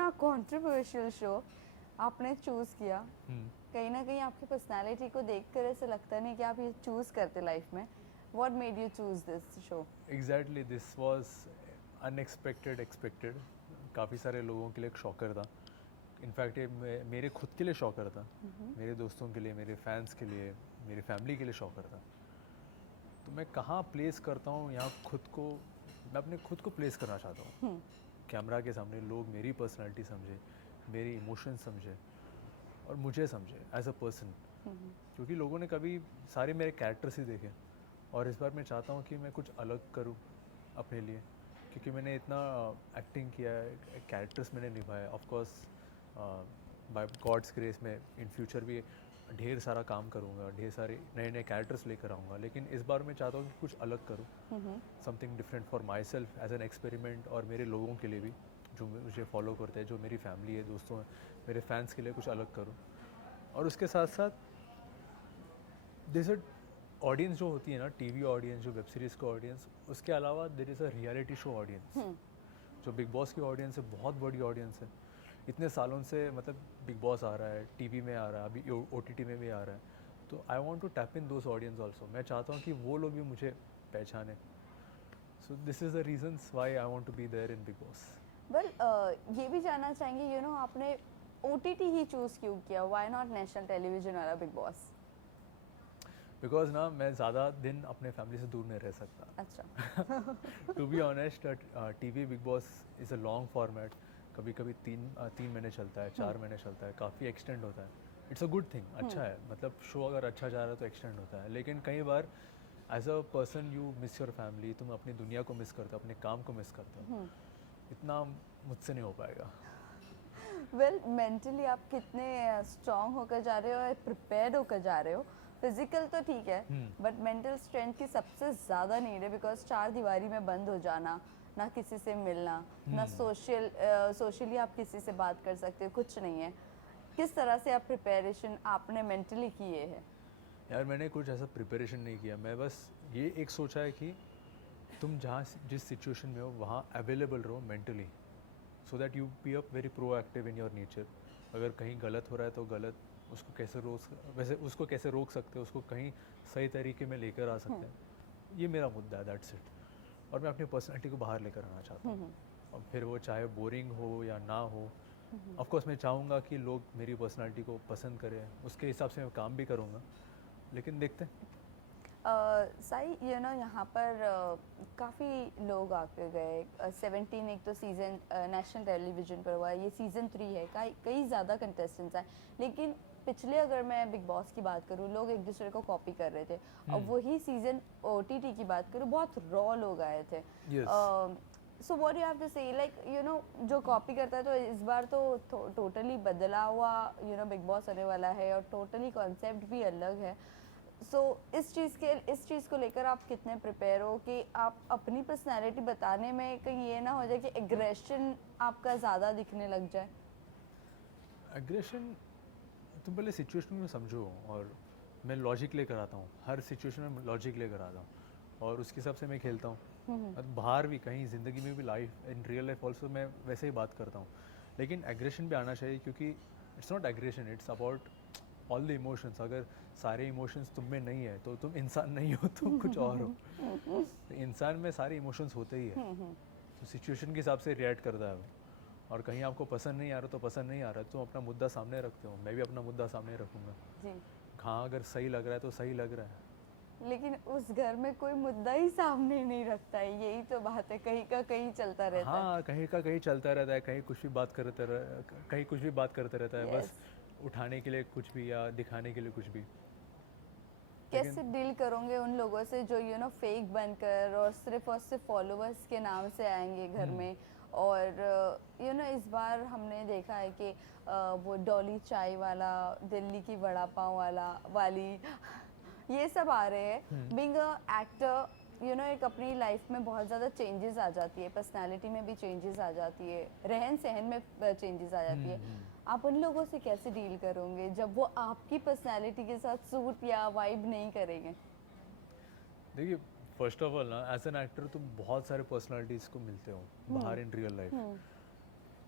इतना controversial show आपने choose किया, कहीं ना कहीं आपकी पर्सनालिटी को देखकर ऐसा लगता नहीं कि आप ये चूज करते लाइफ में. What made you choose this show? Exactly this was unexpected expected. काफ़ी सारे लोगों के लिए एक शॉकर था. इनफैक्ट ये मेरे खुद के लिए शॉकर था, मेरे दोस्तों के लिए, मेरे फैंस के लिए, मेरी फैमिली के लिए शॉकर था. तो मैं कहाँ प्लेस करता हूँ यहाँ खुद को, मैं अपने खुद को प्लेस करना चाहता हूँ कैमरा के सामने. लोग मेरी पर्सनालिटी समझे, मेरे इमोशन समझे और मुझे समझे एज अ पर्सन. क्योंकि लोगों ने कभी सारे मेरे कैरेक्टर्स ही देखे और इस बार मैं चाहता हूँ कि मैं कुछ अलग करूँ अपने लिए. क्योंकि मैंने इतना एक्टिंग किया है, कैरेक्टर्स मैंने निभाए. Of course by God's grace में इन फ्यूचर भी ढेर सारा काम करूँगा, ढेर सारे नए नए कैरेक्टर्स लेकर आऊँगा. लेकिन इस बार मैं चाहता हूँ कि कुछ अलग करूँ, something different for myself as an experiment, और मेरे लोगों के लिए भी जो मुझे फॉलो करते हैं, जो मेरी फैमिली है, दोस्तों हैं, मेरे फैंस के लिए कुछ अलग करूँ. और उसके साथ साथ दिस ऑडियंस जो होती है ना, टीवी ऑडियंस, जो वेब सीरीज़ का ऑडियंस, उसके अलावा there is a reality show audience. जो बिग बॉस की ऑडियंस है बहुत बड़ी ऑडियंस है. इतने सालों से मतलब बिग बॉस आ रहा है, टीवी में आ रहा है, अभी OTT में भी आ रहा है. तो I want to tap in those audience also. मैं चाहता हूँ कि वो लोग भी मुझे पहचाने. So this is the reasons why I want to be there in Bigg Boss. Well, ये भी जानना चाहेंगे, आपने OTT ही चूज क्यों किया? व्हाई नॉट नेशनल टेलीविजन वाला बिग बॉस? बिकॉज ना मैं ज़्यादा दिन अपने फैमिली से दूर नहीं रह सकता. अच्छा. To be honest, TV Bigg Boss is a long format. कभी कभी तीन महीने चलता है, 4 महीने चलता है, काफ़ी एक्सटेंड होता है. इट्स अ गुड थिंग, अच्छा है. मतलब शो अगर अच्छा जा रहा है तो एक्सटेंड होता है. लेकिन कई बार as a person you miss your family. तुम अपनी दुनिया को मिस करते हो, अपने काम को मिस करते हो. इतना मुझसे नहीं हो पाएगा. वेल, मेंटली आप कितने स्ट्रांग होकर जा रहे हो और प्रिपेयर्ड होकर जा रहे हो? फिजिकल तो ठीक है, बट मेंटल स्ट्रेंथ की सबसे ज़्यादा नीड है. बिकॉज चार दीवारी में बंद हो जाना, ना किसी से मिलना, ना सोशली आप किसी से बात कर सकते हो, कुछ नहीं है. किस तरह से आप प्रिपरेशन आपने मेंटली किए है? यार मैंने कुछ ऐसा प्रिपरेशन नहीं किया. मैं बस ये एक सोचा है कि तुम जहाँ जिस सिचुएशन में हो वहाँ अवेलेबल रहो mentally, so that you be up very proactive in your nature. अगर कहीं गलत हो रहा है तो गलत, उसको कैसे उसको कैसे रोक सकते हो, उसको कहीं सही तरीके में लेकर आ सकते हैं. ये मेरा मुद्दा है, दैट्स इट. और मैं अपनी पर्सनैलिटी को बाहर लेकर आना चाहता हूँ. और फिर वो चाहे बोरिंग हो या ना हो, ऑफ कोर्स मैं चाहूँगा कि लोग मेरी पर्सनैलिटी को पसंद करें, उसके हिसाब से मैं काम भी करूँगा. लेकिन देखते हैं. साई, यहाँ पर काफ़ी लोग आके गए. 17 एक तो सीज़न नेशनल टेलीविज़न पर हुआ, ये सीज़न 3 है. कई ज़्यादा कंटेस्टेंट्स हैं, लेकिन पिछले अगर मैं बिग बॉस की बात करूँ, लोग एक दूसरे को कॉपी कर रहे थे. और वही सीज़न OTT की बात करूँ, बहुत रॉ लोग आए थे. So what you have to say, like जो कॉपी करता है, तो इस बार तो टोटली बदला हुआ बिग बॉस होने वाला है और टोटली कॉन्सेप्ट भी अलग है. सो इस चीज़ को लेकर आप कितने प्रिपेयर हो कि आप अपनी पर्सनैलिटी बताने में कहीं ये ना हो जाए कि एग्रेशन आपका ज़्यादा दिखने लग जाए? एग्रेशन, तुम पहले सिचुएशन में समझो. और मैं लॉजिक लेकर आता हूँ, हर सिचुएशन में लॉजिक लेकर आता हूँ और उसके हिसाब से मैं खेलता हूँ. और बाहर भी कहीं ज़िंदगी में भी, life in real life also मैं वैसे ही बात करता हूँ. लेकिन एग्रेशन भी आना चाहिए, क्योंकि it's not aggression, it's about all the emotions. अगर सारे इमोशंस तुम में नहीं है तो तुम इंसान नहीं हो, तुम कुछ और हो. तो इंसान में सारे इमोशंस होते ही है. तो सिचुएशन के हिसाब से रिएक्ट करता है वो. और कहीं आपको पसंद नहीं आ रहा तो पसंद नहीं आ रहा, तो अपना मुद्दा सामने रखते हो. मैं भी अपना मुद्दा सामने रखूँगा. जी. हाँ, अगर सही लग रहा है तो सही लग रहा है. लेकिन उस घर में कोई मुद्दा ही सामने नहीं रखता है, यही तो बात है. कहीं का कहीं चलता रहता है. हाँ, कहीं का कहीं चलता रहता है. कहीं कुछ भी बात करते कहीं कुछ भी बात करते रहता है. बस उठाने के लिए कुछ भी या दिखाने के लिए कुछ भी. कैसे डील करोगे उन लोगों से जो फेक बनकर और सिर्फ फॉलोअर्स के नाम से आएंगे घर में? और इस बार हमने देखा है कि वो डॉली चाय वाला, दिल्ली की वड़ा पाव वाली ये सब आ रहे हैं. बीइंग अ एक्टर, एक अपनी लाइफ में बहुत ज़्यादा चेंजेस आ जाती है, पर्सनालिटी में भी चेंजेस आ जाती है, रहन सहन में चेंजेस आ जाती है. आप उन लोगों से कैसे डील करोगे जब वो आपकी पर्सनालिटी के साथ सूट या वाइब नहीं करेंगे? देखिए, फर्स्ट ऑफ ऑल ना, एज एन एक्टर तुम बहुत सारे पर्सनालिटीज़ को मिलते हो बाहर इन रियल लाइफ.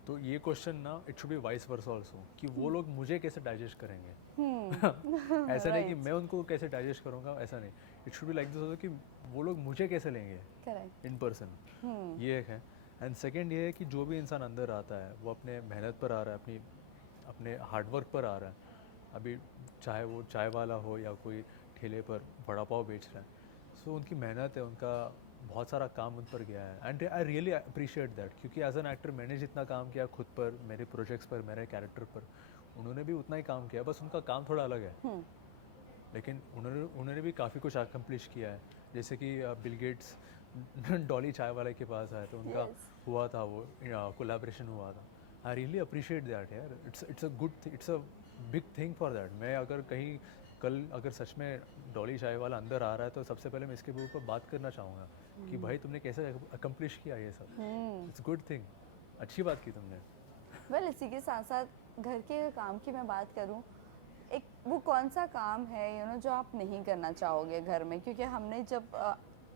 तो ये क्वेश्चन ना it should be vice versa also कि वो लोग मुझे कैसे डाइजेस्ट करेंगे ऐसा नहीं कि Right. मैं उनको कैसे डाइजेस्ट करूँगा, ऐसा नहीं. It should be like this also कि वो लोग मुझे कैसे लेंगे Correct. In person. ये एक है. एंड सेकेंड ये है कि जो भी इंसान अंदर आता है वो अपने मेहनत पर आ रहा है, अपने हार्डवर्क पर आ रहा है. अभी चाहे वो चाय वाला हो या कोई ठेले पर वड़ा पाव बेच रहा है, सो उनकी मेहनत है, उनका बहुत सारा काम उन पर गया है. And I really appreciate that, क्योंकि एज एन एक्टर मैंने जितना काम किया खुद पर, मेरे प्रोजेक्ट्स पर, मेरे कैरेक्टर पर, उन्होंने भी उतना ही काम किया, बस उनका काम थोड़ा अलग है. लेकिन उन्होंने भी काफ़ी कुछ अकम्प्लिश किया है. जैसे कि बिल गेट्स डॉली चाय वाले के पास आए तो उनका Yes. हुआ था, वो कोलैबोरेशन हुआ था. आई रियली अप्रिशिएट दैट यार. It's a good thing, it's a big thing for that. मैं अगर कहीं कल अगर सच में डॉली चाय वाला अंदर आ रहा है तो सबसे पहले मैं इसके ऊपर बात करना चाहूँगा कि भाई तुमने कैसे अकम्प्लिश किया ये सब. It's good thing. अच्छी बात की तुमने. वेल इसी के साथ साथ घर के काम की मैं बात करूं, एक वो कौन सा काम है जो आप नहीं करना चाहोगे घर में? क्योंकि हमने जब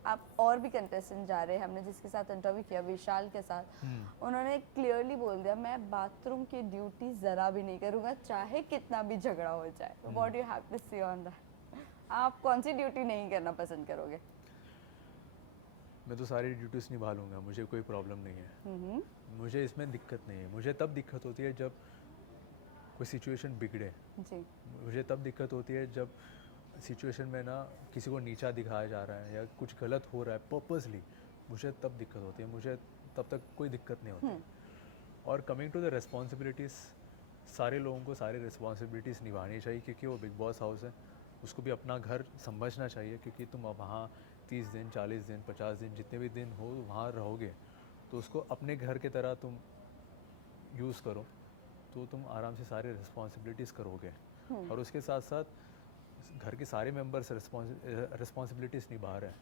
आप और भी कंटेस्टेंट जा रहे हैं, हमने जिसके साथ इंटरव्यू किया विशाल के साथ, उन्होंने क्लियरली बोल दिया मैं बाथरूम की ड्यूटी ज़रा भी नहीं करूँगा चाहे कितना भी झगड़ा हो जाए. व्हाट यू हैव टू से ऑन दैट? आप कौन सी ड्यूटी नहीं करना पसंद करोगे? मैं तो सारी ड्यूटीज़ निभा लूँगा, मुझे कोई प्रॉब्लम नहीं है. मुझे इसमें दिक्कत नहीं है. मुझे तब दिक्कत होती है जब कोई सिचुएशन बिगड़े. जी. मुझे तब दिक्कत होती है जब सिचुएशन में ना किसी को नीचा दिखाया जा रहा है या कुछ गलत हो रहा है पर्पसली. मुझे तब दिक्कत होती है. मुझे तब तक कोई दिक्कत नहीं होती. और कमिंग टू द रिस्पॉन्सिबिलिटीज़, सारे लोगों को सारी रिस्पॉन्सिबिलिटीज़ निभानी चाहिए, क्योंकि वो बिग बॉस हाउस है. उसको भी अपना घर समझना चाहिए, क्योंकि तुम अब वहाँ 30 दिन, 40 दिन, 50 दिन, जितने भी दिन हो वहाँ रहोगे, तो उसको अपने घर की तरह तुम यूज़ करो, तो तुम आराम से सारी रिस्पॉन्सिबिलिटीज़ करोगे. और उसके साथ साथ घर के सारे मेंबर्स रिस्पॉन्सिबिलिटीज़ निभा रहे हैं,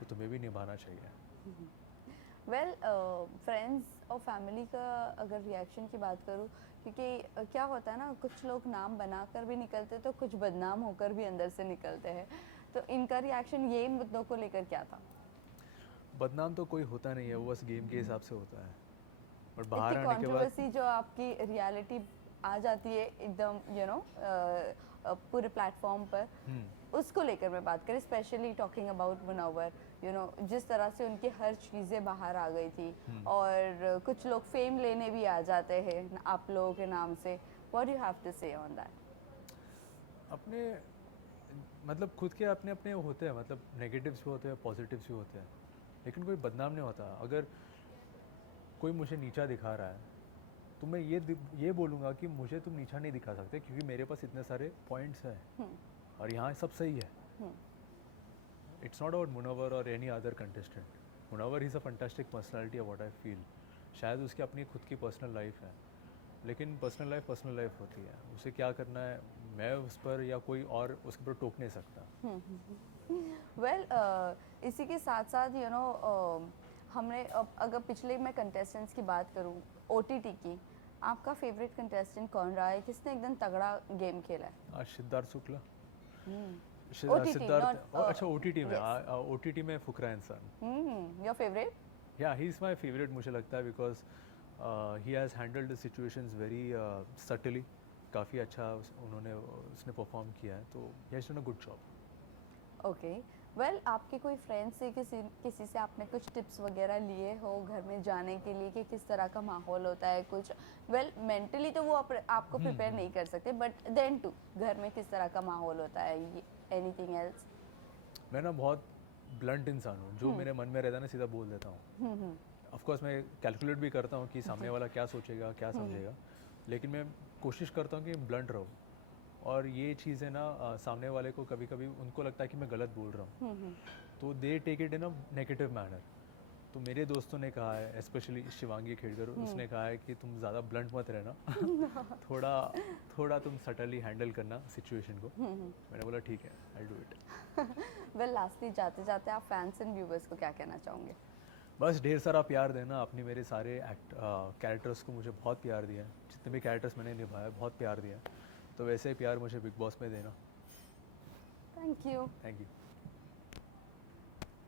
तो तुम्हें भी निभाना चाहिए. वेल फ्रेंड्स और फैमिली का अगर रिएक्शन की बात करूँ, क्योंकि क्या होता है ना, कुछ लोग नाम बनाकर भी निकलते तो कुछ बदनाम होकर भी अंदर से निकलते हैं. तो इनका रिएक्शन ये मुद्दों को लेकर क्या था? बदनाम तो कोई होता नहीं है, वो बस गेम के हिसाब से होता है. और बाहर इतनी आने के बाद कंट्रोवर्सी जो आपकी रियलिटी आ जाती है एकदम पूरे प्लेटफॉर्म पर, उसको लेकर मैं बात करें, स्पेशली टॉकिंग अबाउट मुनव्वर, जिस तरह से उनकी हर चीज़ें बाहर आ गई थी, और कुछ लोग फेम लेने भी आ जाते हैं आप लोगों के नाम से. व्हाट यू हैव टू से ऑन दैट? अपने मतलब खुद के अपने अपने होते हैं, मतलब नेगेटिव्स भी होते हैं, पॉजिटिव्स भी होते हैं, लेकिन कोई बदनाम नहीं होता. अगर कोई मुझे नीचा दिखा रहा है तो मैं ये बोलूँगा कि मुझे तुम नीचा नहीं दिखा सकते, क्योंकि मेरे पास इतने सारे पॉइंट्स हैं और यहाँ सब सही है. इट्स नॉट अबाउट मुनव्वर और any other contestant. Munawar is a fantastic personality, what I feel. शायद उसकी अपनी खुद की पर्सनल लाइफ है, लेकिन पर्सनल लाइफ होती है. उसे क्या करना है, मैं उस पर या कोई और उसके ऊपर टोक नहीं सकता. वेल इसी के साथ साथ हमने अगर पिछले मैं कंटेस्टेंट्स की बात करूं OTT की, आपका फेवरेट कंटेस्टेंट कौन रहा है? किसने एकदम तगड़ा गेम खेला है? आज सिद्धार्थ शुक्ला. OTT, सिद्धार्थ not, अच्छा OTT में. yes. OTT में फुकरा इंसान. Your favourite? या ही इज़ माई फेवरेट. मुझे लगता है because he has handled the situations very subtly. काफ़ी अच्छा उसने परफॉर्म किया है, तो he has done a good job. Okay. Well आपके कोई फ्रेंड से किसी से आपने कुछ टिप्स वगैरह लिए हो घर में जाने के लिए कि किस तरह का माहौल होता है? कुछ मेंटली तो वो आपको प्रिपेयर नहीं कर सकते, बट देन टू घर में किस तरह का माहौल होता है? Anything else? मैं ना बहुत ब्लंट इंसान हूँ. जो मेरे मन में रहता है ना सीधा बोल देता हूँ. ऑफ कोर्स मैं कैलकुलेट भी करता हूँ कि सामने वाला क्या सोचेगा, क्या समझेगा, लेकिन मैं कोशिश करता हूँ कि ब्लंट रहूँ. और ये चीज़ें ना सामने वाले को कभी कभी उनको लगता है कि मैं गलत बोल रहा हूँ, तो they take it in a negative manner. तो मेरे दोस्तों ने कहा है, स्पेशली शिवांगी खेड़कर, उसने कहा है कि तुम ज़्यादा ब्लंट मत रहना, थोड़ा तुम सटली हैंडल करना सिचुएशन को. मैंने बोला ठीक है, I do it. Well lastly जाते जाते आप फैंस एंड व्यूवर्स को क्या कहना चाहोगे? बस ढेर सारा प्यार देना. अपनी मेरे सारे कैरेक्टर्स को मुझे बहुत प्यार दिया है. जितने भी कैरेक्टर्स मैंने निभाया बहुत प्यार दिया, तो वैसे ही प्यार मुझे बिग बॉस में देना. Thank you. Thank you.